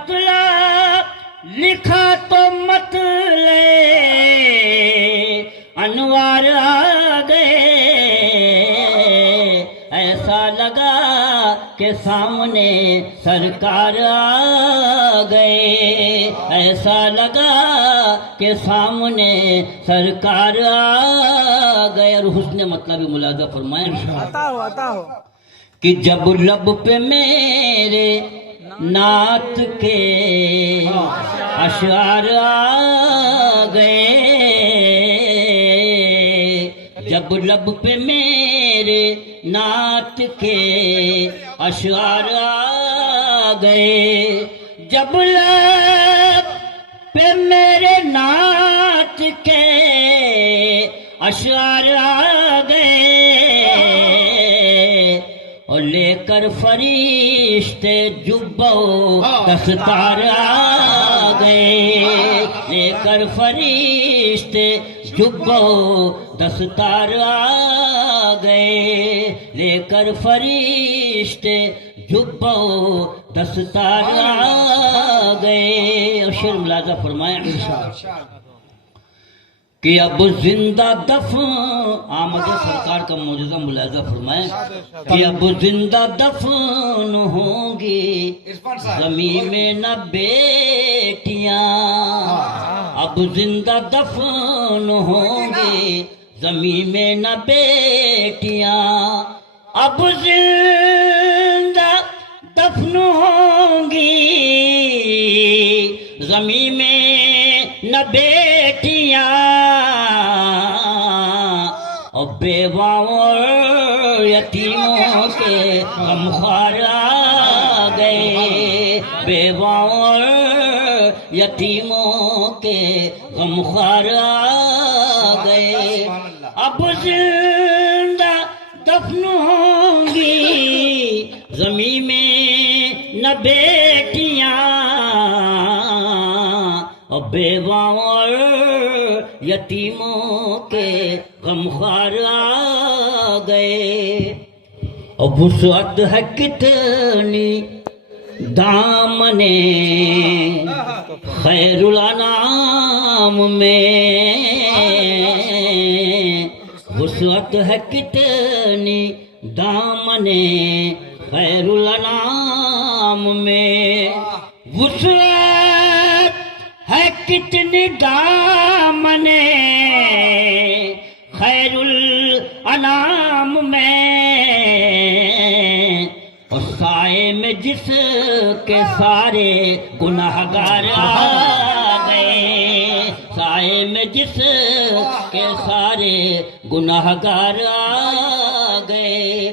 مطلب لکھا تو مطلب انوار آ گئے، ایسا لگا کہ سامنے سرکار آ گئے، ایسا لگا کہ سامنے سرکار آ گئے۔ اور حسن مطلب ملاحظہ فرمائیں عطا ہو کہ جب لب پہ میرے نعت کے اشعار آ گئے، جب لب پہ میرے نعت کے اشعار آ گئے، جب لب پہ میرے نعت کے اشعار آ گئے، اور لے کر فرشتے جبہ و دستار آ گئے، لے کر فرشتے جبہ و دستار آ گئے، لے کر فرشتے جبہ و دستار آ گئے۔ اور شعر ملاحظہ فرمائیں کہ اب زندہ دفن آمد سرکار کا معجزہ ملاحظہ فرمائیں کہ اب زندہ دفن ہوں گی زمین میں نہ بیٹیاں، اب زندہ دفن ہوں گی زمین میں نہ بیٹیاں، اب زندہ دفن ہوں گی زمین میں نہ بیٹیاں، اور بیواؤں اور یتیموں کے غمخوار آ گئے، بیواؤں اور یتیموں کے غمخوار آ گئے، اب زندہ دفن ہوں گی زمین میں نہ بیٹیاں، اور بیواؤں اور یتیموں کے غمخوار آ گئے۔ اور وسعت ہے کتنی دامن خیر الانام میں، وسعت ہے کتنی دامن خیر الانام میں، وسعت ہے کتنی دامن خیر الانام میں، اور سائے میں جس کے سارے گناہگار آ گئے، سائے میں جس کے سارے گناہگار آ گئے،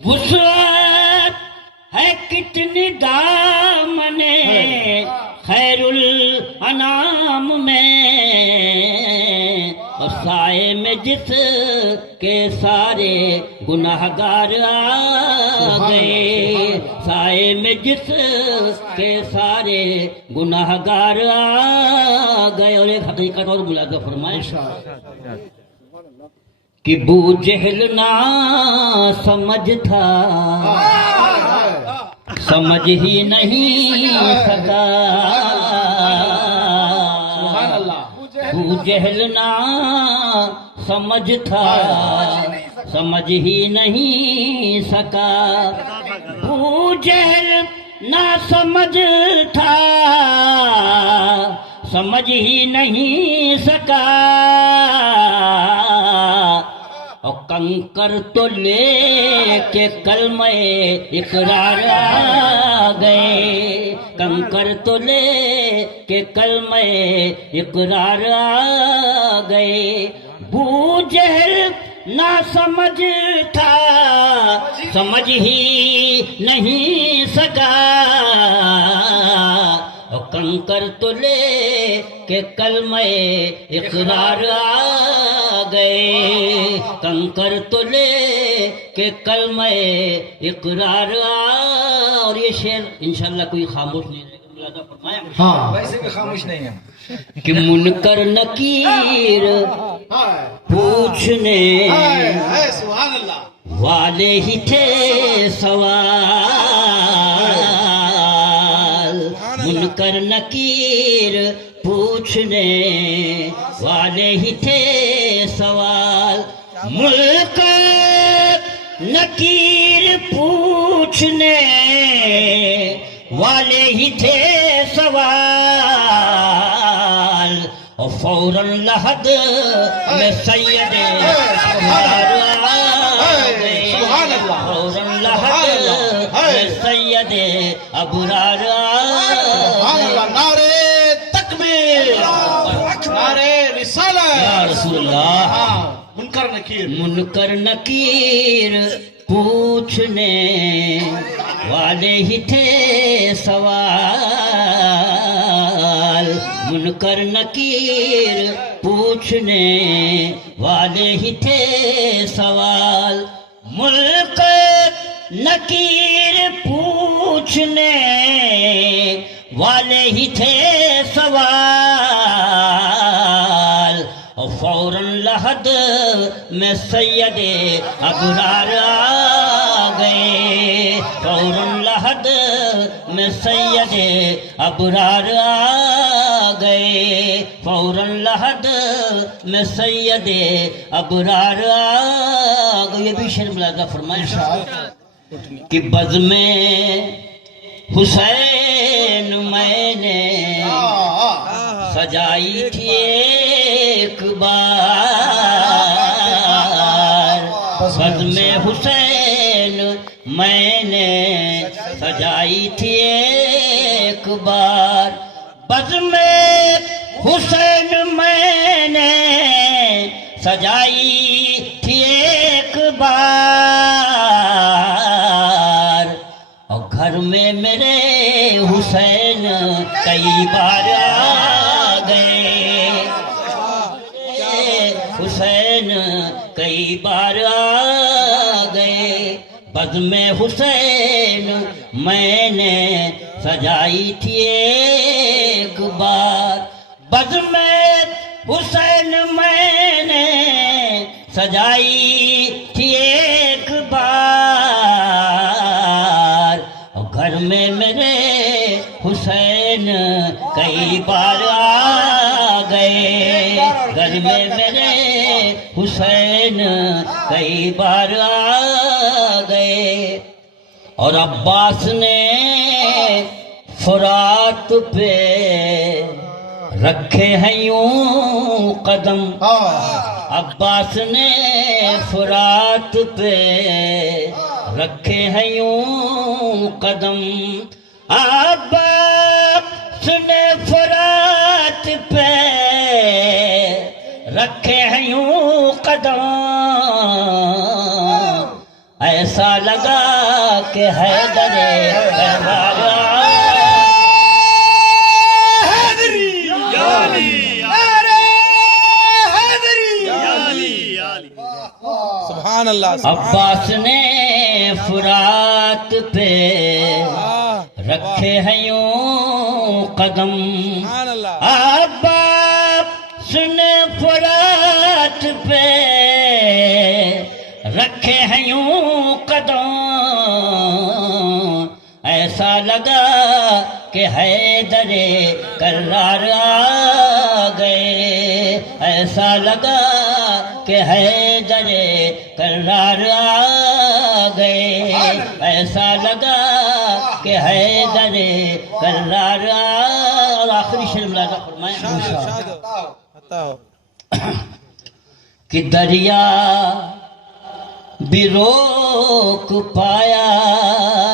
وسعت ہے کتنی دامن خیر الانام میں، اور سائے میں جس کے سارے گناہگار آ گئے، سائے میں جس کے سارے گناہگار آ گئے۔ اور ایک حقیقت اور ملاحظہ فرمائیں کہ بو جہل نہ سمجھ تھا، سمجھ ہی نہیں سکا، بو جہل نہ سمجھ تھا، سمجھ ہی نہیں سکا، بو جہل نہ سمجھ تھا، سمجھ ہی نہیں سکا، اور کنکر تو لے کے کلمہ اقرار آ گئے، کنکر تو لے کے کلمہ اقرار آ گئے، بو جہل نہ سمجھ تھا، سمجھ ہی نہیں سکا، اور کنکر تو لے کے کلمہ اقرار آ گئے، کنکر تو لے کے کلمہ اقرار آ۔ اور یہ شعر انشاءاللہ کوئی خاموش نہیں رہے گا، ملاحظہ فرمائیں ہاں ویسے بھی خاموش نہیں ہے کہ منکر نکیر پوچھنے سبحان اللہ والے ہی تھے سوال، منکر نکیر پوچھنے والے ہی تھے سوال منکر نکیر پوچھنے والے ہی تھے سوال اور فوراً لحد میں سید ابرار آ گئے سبحان اللہ فوراً لحد میں سید ابرار آ سبحان گئے اللہ نعرے تکبیر نعرے رسالت یا رسول اللہ ہاں منکر نکیر منکر نکیر پوچھنے والے ہی تھے سوال منکر نکیر پوچھنے والے ہی تھے سوال منکر نکیر پوچھنے والے ہی تھے سوال اور فوراً لحد میں سید ابرار آ گئے فوراً لحد میں سید ابرار آ گئے فوراً لحد میں سید ابرار آ گئے یہ بھی شعر ملاحظہ فرمائیں کہ بزم حسین میں نے سجائی تھی ایک بار بزم حسین میں نے سجائی تھی ایک بار بزم حسین میں نے سجائی تھی ایک بار اور گھر میں میرے حسین کئی بار آ گئے حسین کئی بار آ گئے بزم حسین میں نے سجائی تھی ایک بار بزم حسین میں نے سجائی تھی ایک بار اور گھر میں میرے حسین کئی بار آ گئے گھر میں میرے حسین کئی بار آ گئے اور عباس نے فرات پہ رکھے ہیں یوں قدم عباس نے فرات پہ رکھے ہیں یوں قدم عباس نے فرات پہ رکھے ہیں یوں قدم ایسا لگا کہ حیدر کربلا سبحان اللہ عباس نے فرات پہ رکھے ہیں یوں قدم سبحان اللہ عباس نے فرات پہ رکھے ہیں یوں قدم ایسا لگا کہ حیدر کرار آ گئے ایسا لگا کہ حیدر کرار آ گئے ایسا لگا کہ حیدر کرار آخری شعر ملاحظہ فرمائیں کہ دریا بھی روک پایا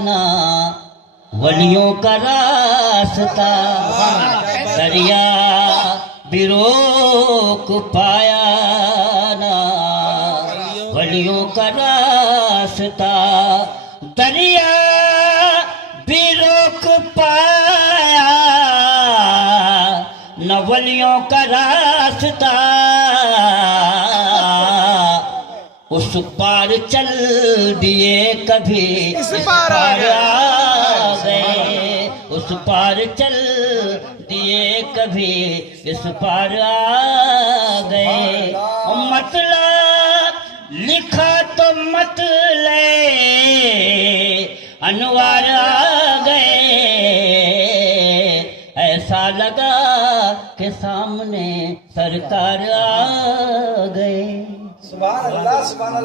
نہ ولیوں کا راستہ دریا بھی روک پایا نہ ولیوں کا راستہ دریا بھی روک پایا نہ ولیوں کا راستہ اس پار چل دیے کبھی اس پار آ گئے اس پار چل دیے کبھی اس پار آ گئے مطلب لکھا تو مطلب انوار آ گئے ایسا لگا کہ سامنے سرکار آ گئے. سبحان اللہ سبحان اللہ.